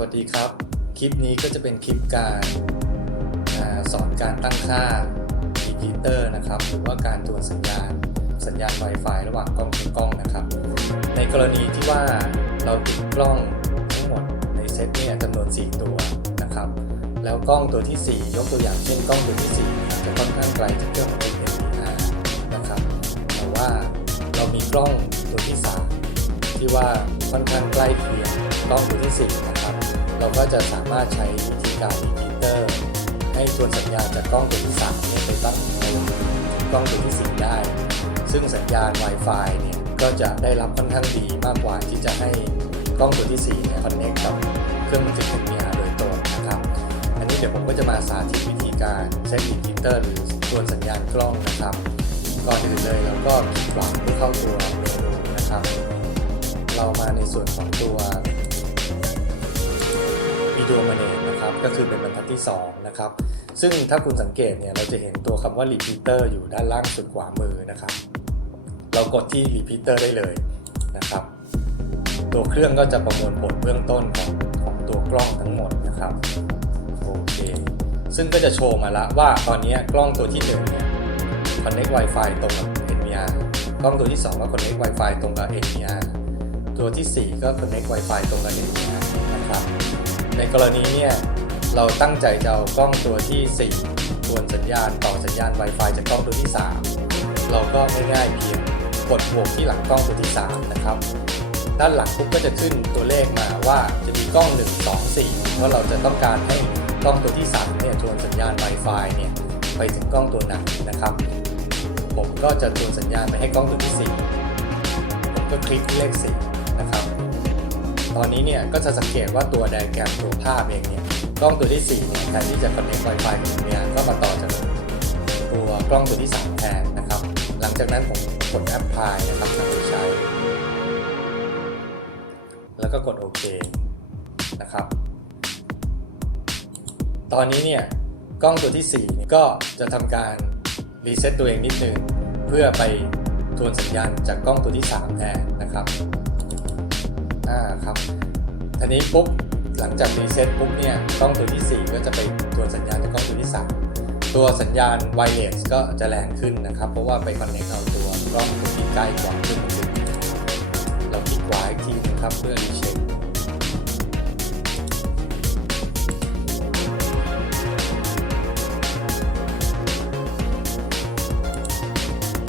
วัสดีครับคลิปนี้ก็จะเป็นคลิปการสอนการตั้งค่า repeater นะครับหรือว่าการตรวจสัญญาณ Wi-Fi ระหว่างกล้องกับกล้องนะครับในกรณีที่ว่าเราติดกล้องทั้งหมดในเซตเนี่ยจำนวน4ตัวนะครับแล้วกล้องตัวที่4ยกตัวอย่างเช่นกล้องตัวที่4จะค่อนข้างไกลจากเครื่องของ NVR นะครับแต่ว่าเรามีกล้องตัวที่3ที่ว่าค่อนข้างใกล้เคียงกล้องตัวที่4นะครับเราก็จะสามารถใช้วิธีการ repeater ให้ทวนสัญญาณจากกล้องตัวที่3เนี่ยไปตั้งในกล้องตัวที่4ได้ซึ่งสัญญาณ Wi-Fi เนี่ยก็จะได้รับค่อนข้างดีมากกว่าที่จะให้กล้องตัวที่4เนี่ย connect กับเครื่องบันทึก NVR โดยตรงนะครับอันนี้เดี๋ยวผมก็จะมาสาธิตวิธีการใช้ repeater หรือทวนสัญญาณกล้องนะครับก่อนอื่นเลยเราก็คลิกขวาเพื่อเข้าตัวเมนูนะครับเรามาในส่วนของตัว Video Manage นะครับก็คือเป็นบรรทัดที่2นะครับซึ่งถ้าคุณสังเกตเนี่ยเราจะเห็นตัวคำว่า Repeater อยู่ด้านล่างสุดขวามือนะครับเรากดที่ Repeater ได้เลยนะครับตัวเครื่องก็จะประมวลผลเบื้องต้นของตัวกล้องทั้งหมดนะครับโอเคซึ่งก็จะโชว์มาละว่าตอนนี้กล้องตัวที่1เนี่ย Connect Wi-Fi ตรงกับ NVR กล้องตัวที่2ก็ Connect Wi-Fi ตรงกับ NVR ตัวที่4ก็ Connect Wi-Fi ตรงกับ NVR นะครับในกรณีเนี่ยเราตั้งใจจะเอากล้องตัวที่4ทวนสัญญาณต่อสัญญาณ Wi-Fi จากกล้องตัวที่3เราก็ง่ายๆเพียงกดบวกที่หลังกล้องตัวที่3นะครับด้านหลังปุ๊บก็จะขึ้นตัวเลขมาว่าจะมีกล้อง1 2 4ว่าเราจะต้องการให้กล้องตัวที่3เนี่ยทวนสัญญาณ Wi-Fi เนี่ยไปถึงกล้องตัวไหนนะครับผมก็จะทวนสัญญาณไปให้กล้องตัวที่4ผมก็คลิกที่เลข4นะครับตอนนี้เนี่ยก็จะสังเกตว่าตัวไดอะแกรมตัวภาพเองเนี่ยกล้องตัวที่4เนี่ยแทนที่จะ connect Wi-Fi กับ NVR ก็มาต่อจากตัวกล้องตัวที่3แทนนะครับหลังจากนั้นผมกด Apply นะครับนำไปใช้แล้วก็กดโอเคนะครับตอนนี้เนี่ยกล้องตัวที่4เนี่ยก็จะทำการรีเซ็ตตัวเองนิดนึงเพื่อไปทวนสัญญาณจากกล้องตัวที่3แทนนะครับครับทีนี้ปุ๊บหลังจากรีเซ็ตปุ๊บเนี่ยกล้องตัวที่4ก็จะไปทวนสัญญาณจากกล้องตัวที่3ตัวสัญญาณไวเลสก็จะแรงขึ้นนะครับเพราะว่าไปคอนเนคเอาตัวกล้องตัวที่ใกล้กว่าขึ้นมาถึงเราคลิกขวาอีกทีนะครับเพื่อรีเช็ค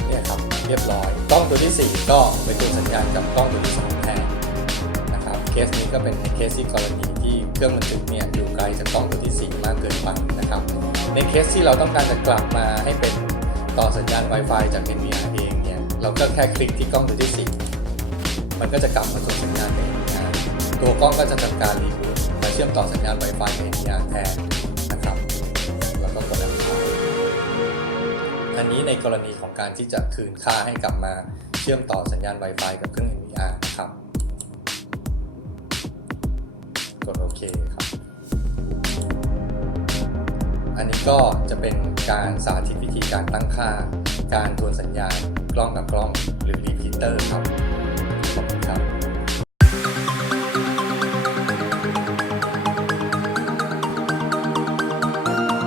เนี่ยครับเรียบร้อยกล้องตัวที่4ก็ไปทวนสัญญาณกับกล้องตัวที่3แทนเคสนี้ก็เป็นเคสที่กรณีที่เครื่องบันทึกเนี่ยอยู่ไกลจากกล้องตัวที่4มากเกินไปนะครับในเคสที่เราต้องการจะกลับมาให้เป็นต่อสัญญาณ Wi-Fi จาก NVR เองเนี่ยเราก็แค่คลิกที่กล้องตัวที่4มันก็จะกลับมาส่งสัญญาณใน NVR ตัวกล้องก็จะทำการรีบูตมาเชื่อมต่อสัญญาณ Wi-Fi กับ NVR แทนนะครับแล้วก็กด Apply อันนี้ในกรณีของการที่จะคืนค่าให้กลับมาเชื่อมต่อสัญญาณ Wi-Fi กับเครื่อง NVR นะครับกดโอเคครับอันนี้ก็จะเป็นการสาธิตวิธีการตั้งค่าการทวนสัญญาณกล้องกับกล้องหรือ repeater ครับขอบคุณครับ